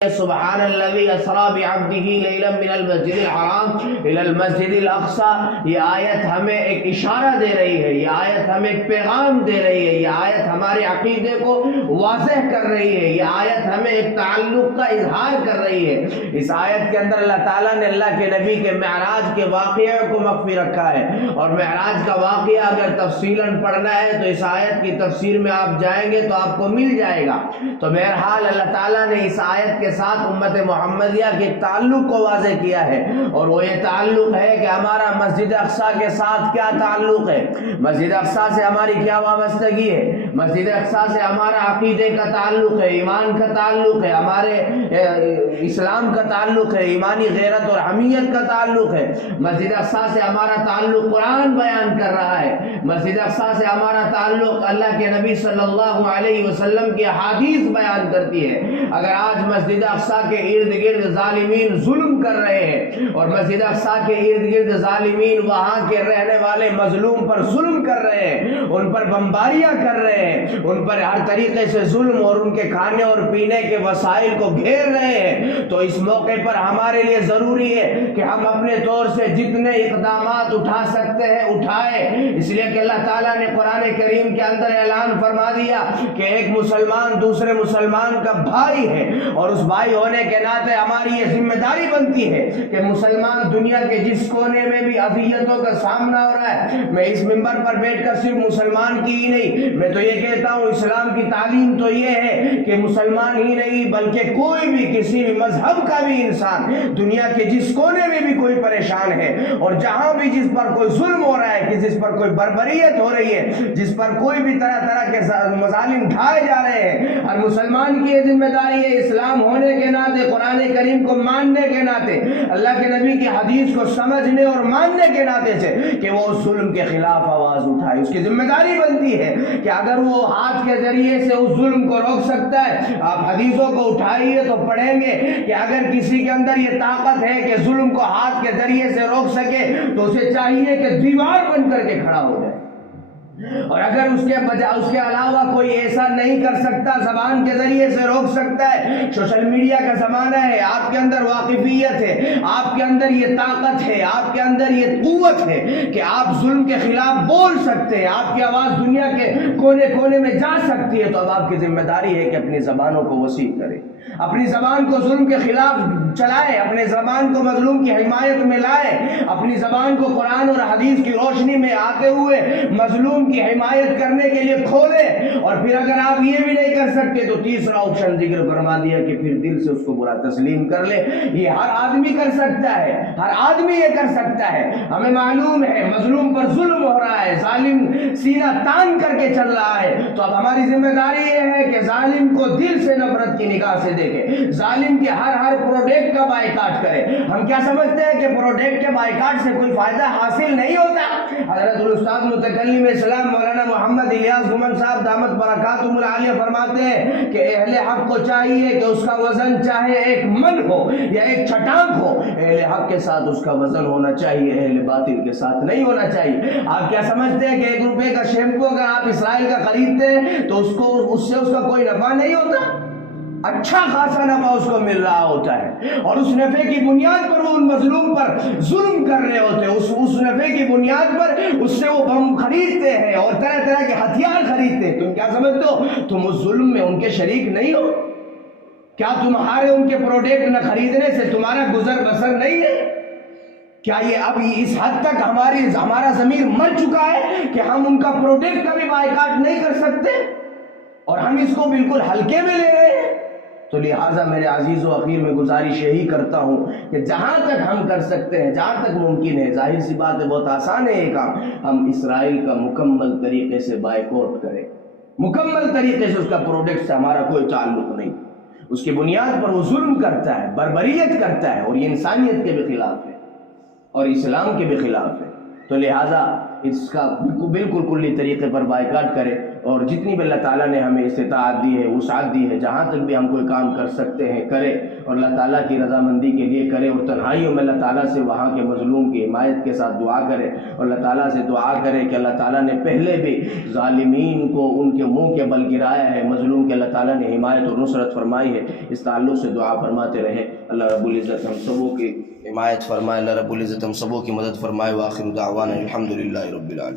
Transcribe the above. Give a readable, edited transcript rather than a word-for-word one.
سبحان الذی اسری بعبدہ لیلا من المسجد الحرام الی المسجد الاقصی. یہ آیت ہمیں ایک اشارہ دے رہی ہے، یہ آیت ہمیں ایک پیغام دے رہی ہے، یہ آیت ہمارے عقیدے کو واضح کر رہی ہے، یہ آیت ہمیں ایک تعلق کا اظہار کر رہی ہے. اس آیت کے اندر اللہ تعالیٰ نے اللہ کے نبی کے معراج کے واقعے کو مخفی رکھا ہے، اور معراج کا واقعہ اگر تفصیلاً پڑھنا ہے تو اس آیت کی تفسیر میں آپ جائیں گے تو آپ کو مل جائے گا. تو بہرحال اللہ تعالیٰ نے اس آیت کے ساتھ امت محمدیہ کے تعلق کو واضح کیا ہے، اور وہ یہ تعلق ہے کہ ہمارا مسجد اقصیٰ کے ساتھ کیا تعلق ہے، مسجد اقصیٰ سے ہماری کیا وابستگی ہے. مسجد اقصیٰ سے ہمارا عقیدے کا تعلق ہے، ایمان کا تعلق ہے، ہمارے اسلام کا تعلق ہے، ایمانی غیرت اور حمیت کا تعلق ہے. مسجد اقصیٰ سے ہمارا تعلق قرآن بیان کر رہا ہے، مسجد اقصیٰ سے ہمارا تعلق اللہ کے نبی صلی اللہ علیہ وسلم کی حدیث بیان کرتی ہے. اگر آج مسجد اقصیٰ کے ارد گرد ظالمین ظلم کر رہے ہیں، اور مسجد اقصیٰ کے ارد گرد ظالمین وہاں کے رہنے والے مظلوم پر ظلم کر رہے ہیں، ان پر بمباریاں کر رہے ہیں، ان پر ہر طریقے سے ظلم اور ان کے کھانے اور پینے کے وسائل کو گھیر رہے ہیں، تو اس موقع پر ہمارے لیے ضروری ہے کہ ہم اپنے طور سے جتنے اقدامات اٹھا سکتے ہیں اٹھائیں. اس لیے کہ اللہ تعالیٰ نے قرآن کریم کے اندر اعلان فرما دیا کہ ایک مسلمان دوسرے مسلمان کا بھائی ہے، اور اس بھائی ہونے کے ناطے ہماری یہ ذمہ داری بنتی ہے کہ مسلمان دنیا کے جس کونے میں بھی اذیتوں کا سامنا ہو رہا ہے، میں اس منبر پر بیٹھ کر صرف مسلمان کی ہی نہیں، میں تو یہ کہتا ہوں اسلام کی تعلیم تو یہ ہے کہ مسلمان ہی نہیں بلکہ کوئی بھی کسی بھی مذہب کا بھی انسان دنیا کے جس کونے میں بھی کوئی پریشان ہے، اور جہاں بھی جس پر کوئی ظلم ہو رہا ہے، کہ جس پر کوئی بربریت ہو رہی ہے، جس پر کوئی بھی طرح طرح کے مظالم ڈھائے جا رہے ہیں، ہر مسلمان کی یہ ذمہ داری ہے اسلام ہونے کے ناطے، قرآن کریم کو ماننے کے ناطے، اللہ کے نبی کی حدیث کو سمجھنے اور ماننے کے ناطے سے کہ وہ اس ظلم کے خلاف آواز اٹھائے. اس کی ذمہ داری بنتی ہے کہ اگر وہ ہاتھ کے ذریعے سے اس ظلم کو روک سکتا ہے، آپ حدیثوں کو اٹھائیے تو پڑھیں گے کہ اگر کسی کے اندر یہ طاقت ہے کہ ظلم کو ہاتھ کے ذریعے سے روک سکے تو اسے چاہیے کہ دیوار بن کر کے کھڑا ہو جائے، اور اگر اس کے علاوہ کوئی ایسا نہیں کر سکتا، زبان کے ذریعے سے روک سکتا ہے. سوشل میڈیا کا زمانہ ہے، آپ کے اندر واقفیت ہے، آپ کے اندر یہ طاقت ہے، آپ کے اندر یہ قوت ہے کہ آپ ظلم کے خلاف بول سکتے ہیں، آپ کی آواز دنیا کے کونے کونے میں جا سکتی ہے. تو اب آپ کی ذمہ داری ہے کہ اپنی زبانوں کو وسیع کریں، اپنی زبان کو ظلم کے خلاف چلائے، اپنے زبان کو مظلوم کی حمایت میں لائے، اپنی زبان کو قرآن اور حدیث کی روشنی میں آتے ہوئے مظلوم کی حمایت کرنے کے لیے کھولے. اور پھر اگر آپ یہ بھی نہیں کر سکتے تو تیسرا آپشن ذکر فرما دیا کہ پھر دل سے اس کو برا تسلیم کر لے. یہ ہر آدمی کر سکتا ہے، ہر آدمی یہ کر سکتا ہے. ہمیں معلوم ہے مظلوم پر ظلم ہو رہا ہے، ظالم سینہ تان کر کے چل رہا ہے، تو اب ہماری ذمہ داری یہ ہے کہ ظالم کو دل سے نفرت کی نگاہ سے دیکھے، ظالم کے ہر پروڈکٹ کا بائیکاٹ کرے. ہم کیا سمجھتے ہیں کہ پروڈکٹ کے بائیکاٹ سے کوئی فائدہ حاصل نہیں ہوتا؟ حضرت الاستاذ متکلم اسلام مولانا محمد الیاس گمن صاحب دامت برکاتہم العالیہ فرماتے ہیں کہ اہل حق کو چاہیے کہ اس کا وزن چاہے ایک من ہو یا ایک چھٹانک ہو، اہل حق کے ساتھ اس کا وزن ہونا چاہیے، اہل باطل کے ساتھ نہیں ہونا چاہیے. آپ کیا سمجھتے ہیں کہ 1 روپے کا شیمپو اگر آپ اسرائیل کا خریدتے ہیں تو اس سے اس کا کوئی نفع نہیں ہوتا؟ اچھا خاصا نفع اس کو مل رہا ہوتا ہے، اور اس نفع کی بنیاد پر وہ ان مظلوم پر ظلم کر رہے ہوتے ہیں، اس نفع کی بنیاد پر اس سے وہ بم خریدتے ہیں اور طرح طرح کے ہتھیار خریدتے ہیں. تم کیا سمجھتے ہو تم اس ظلم میں ان کے شریک نہیں ہو؟ کیا تمہارے ان کے پروڈکٹ نہ خریدنے سے تمہارا گزر بسر نہیں ہے؟ کیا یہ اب اس حد تک ہمارا ضمیر مر چکا ہے کہ ہم ان کا پروڈکٹ کا بھی بائیکاٹ نہیں کر سکتے، اور ہم اس کو بالکل ہلکے میں لے رہے ہیں؟ تو لہٰذا میرے عزیز و اخیر میں گزارش یہی کرتا ہوں کہ جہاں تک ہم کر سکتے ہیں، جہاں تک ممکن ہے، ظاہر سی بات ہے بہت آسان ہے یہ کام، ہم اسرائیل کا مکمل طریقے سے بائیکاٹ کریں، مکمل طریقے سے. اس کا پروڈکٹ سے ہمارا کوئی تعلق نہیں، اس کی بنیاد پر وہ ظلم کرتا ہے، بربریت کرتا ہے، اور یہ انسانیت کے بھی خلاف ہے اور اسلام کے بھی خلاف ہے. تو لہٰذا اس کا بالکل کلی طریقے پر بائیکاٹ کرے. اور جتنی بھی اللہ تعالیٰ نے ہمیں استطاعت دی ہے، وسعت دی ہے، جہاں تک بھی ہم کوئی کام کر سکتے ہیں کرے، اور اللہ تعالیٰ کی رضامندی کے لیے کرے، اور تنہائیوں میں اللہ تعالیٰ سے وہاں کے مظلوم کی حمایت کے ساتھ دعا کرے، اور اللہ تعالیٰ سے دعا کرے کہ اللہ تعالیٰ نے پہلے بھی ظالمین کو ان کے منہ کے بل گرایا ہے، مظلوم کے اللہ تعالیٰ نے حمایت اور نصرت فرمائی ہے، اس تعلق سے دعا فرماتے رہے۔ اللہ رب العزت ہم سبوں کی حمایت فرمائے، اللہ رب العزت ہم سبوں کی مدد فرمائے۔ وآخر دعوانا الحمدللہ رب العالمین۔